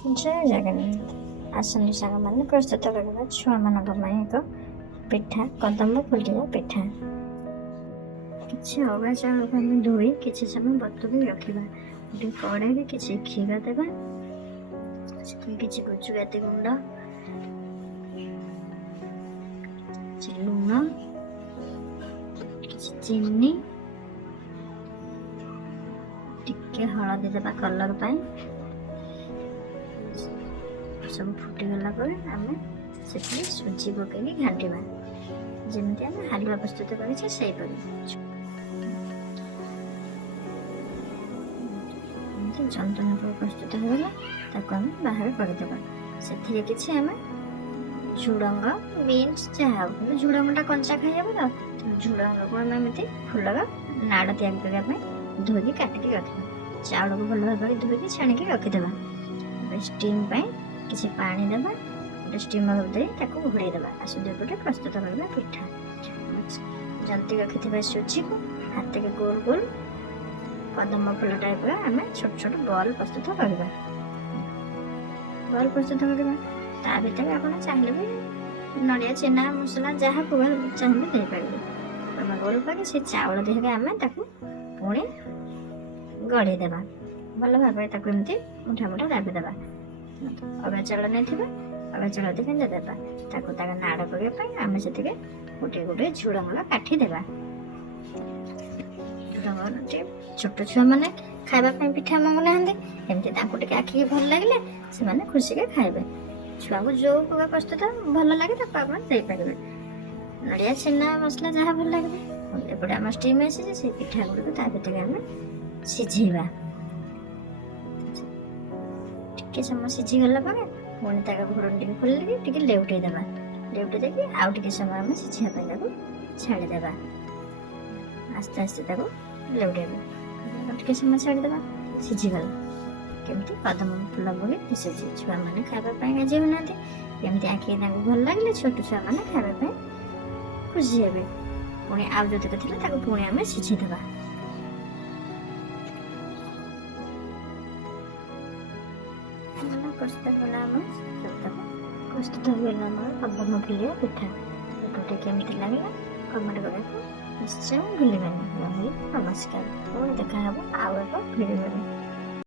जय जगन्नाथ। आसନ୍ତୁ ସାଙ୍ଗମାନେ ପ୍ରସ୍ତୁତ କରିବା ଛୁଆମାନଙ୍କ ପାଇଁ ଏକ ପିଠା କଦମ୍ବ ଫୁଲିଆ ପିଠା। କିଛି ଅରୁଆ ଚାଉଳକୁ ଆମେ ଧୋଇ କିଛି ସମୟ ବତୁରେଇ ରଖିବା। ଗୋଟେ କଡ଼େଇରେ କିଛି କ୍ଷୀର ଦେବା, ସେଥିରେ କିଛି ଗୁଜୁରାତି ଗୁଣ୍ଡ, କିଛି ଲୁଣ, କିଛି ଚିନି, ଟିକେ ହଳଦୀ ଦେବା କଲର୍ ପାଇଁ। ସବୁ ଫୁଟିଗଲା ପରେ ଆମେ ସେଥିରେ ସୁଜି ପକାଇକି ଘାଣ୍ଟିବା, ଯେମିତି ଆମେ ହାଲୁଆ ପ୍ରସ୍ତୁତ କରିଛେ ସେଇପରି। ଏମିତି ଯନ୍ତଣା ପ୍ରସ୍ତୁତ ହୋଇଗଲା, ତାକୁ ଆମେ ବାହାରେ କରିଦେବା। ସେଥିରେ କିଛି ଆମେ ଝୁଡ଼ଙ୍ଗ, ବିନ୍ସ ଯାହା ହଉ, କିନ୍ତୁ ଝୁଡ଼ଙ୍ଗଟା କଞ୍ଚା ଖାଇହେବ ତ, ଝୁଡ଼ଙ୍ଗକୁ ଆମେ ଏମିତି ଫୁଲର ନାଡ଼ ତିଆରି କରିବା ପାଇଁ ଧୋଇକି କାଟିକି ରଖିବା। ଚାଉଳକୁ ଭଲ ଭାବରେ ଧୋଇକି ଛାଣିକି ରଖିଦେବା। ଷ୍ଟିମ୍ ପାଇଁ କିଛି ପାଣି ଦେବା, ଗୋଟେ ଷ୍ଟିମର ଦେଇ ତାକୁ ଘୋଡ଼େଇ ଦେବା। ଆସନ୍ତୁ ଏପଟେ ପ୍ରସ୍ତୁତ କରିବା ପିଠା। ଜନ୍ତି ରଖିଥିବା ସୁଜିକୁ ହାତରେ ଗୋଲ ଗୋଲ କଦମ୍ବ ଫୁଲ ଟାଇପ୍ର ଆମେ ଛୋଟ ଛୋଟ ବଲ୍ ପ୍ରସ୍ତୁତ କରିବା। ତା ଭିତରେ ଆପଣ ଚାହିଁଲେ ବି ନଡ଼ିଆ, ଛେନା, ମସଲା ଯାହା ଚାହିଁଲେ ଦେଇପାରିବେ। ଆମେ ଗୋଲ କରି ସେ ଚାଉଳ ଦେହରେ ଆମେ ତାକୁ ପୁଣି ଗଢ଼େଇ ଦେବା। ଭଲ ଭାବରେ ତାକୁ ଏମିତି ମୁଠା ମୁଠା ଦାବି ଦେବା। ଅରୁଆ ଚାଉଳ ନେଇଥିବା, ଅରୁଆ ଚାଉଳ ଟିକେ ଦେବା। ତାକୁ ତାର ନାଡ଼ କରିବା ପାଇଁ ଆମେ ସେଥିରେ ଗୋଟିଏ ଗୋଟିଏ ଝୁଡ଼ଙ୍ଗ କାଠି ଦେବା। ଝୁଡ଼ଙ୍ଗଟି ଛୋଟ ଛୁଆମାନେ ଖାଇବା ପାଇଁ ପିଠା ମଙ୍ଗୁନାହାନ୍ତି, ଏମିତି ତାଙ୍କୁ ଟିକେ ଆଖିକି ଭଲ ଲାଗିଲେ ସେମାନେ ଖୁସିରେ ଖାଇବେ। ଛୁଆଙ୍କୁ ଯେଉଁ ପ୍ରକାର ପ୍ରସ୍ତୁତ ଭଲ ଲାଗେ ତାକୁ ଆପଣ ଦେଇପାରିବେ। ନଡ଼ିଆ, ଛେନା, ମସଲା ଯାହା ଭଲ ଲାଗିବ। ଏପଟେ ଆମ ଷ୍ଟିମ୍ ଆସିଛି, ସେଇ ପିଠା ଗୁଡ଼ିକୁ ତା ଭିତରେ ଆମେ ସିଝେଇବା। ଟିକେ ସମୟ ସିଝିଗଲା ପରେ ପୁଣି ତାକୁ ଘୋଡ଼ଣି ଟିକେ ଖୋଲିକି ଟିକେ ଲେଉଟେଇ ଦେବା। ଲେଉଟେଇ ଦେଇକି ଆଉ ଟିକେ ସମୟ ଆମେ ସିଝିବା ପାଇଁ ତାକୁ ଛାଡ଼ିଦେବା। ଆସ୍ତେ ଆସ୍ତେ ତାକୁ ଲେଉଟେଇବା, ଟିକେ ସମୟ ଛାଡ଼ିଦେବା। ସିଝିଗଲା, କେମିତି କଦମ୍ବ ଫୁଲ ଭଳି ଦିଶୁଛି। ଛୁଆମାନେ ଖାଇବା ପାଇଁ ରାଜି ହେଉନାହାନ୍ତି, ଏମିତି ଆଖିକି ତାଙ୍କୁ ଭଲ ଲାଗିଲେ ଛୋଟ ଛୁଆମାନେ ଖାଇବା ପାଇଁ ଖୁସି ହେବେ। ପୁଣି ଆଉ ଯେତିକି ଥିଲା ତାକୁ ପୁଣି ଆମେ ସିଝେଇଦେବା। ପ୍ରସ୍ତୁତ ହୋଇଗଲା ଆମର କଦମ୍ବ ଫୁଲିଆ ପିଠା। ଏପଟେ କେମିତି ଲାଗିଲା କମେଣ୍ଟ କରିବାକୁ ନିଶ୍ଚୟ ଭୁଲିବେନି। ରହିଲି, ନମସ୍କାର। ପୁଣି ଦେଖା ହେବ ଆଉ ଏକ ଭିଡ଼ିଓରେ।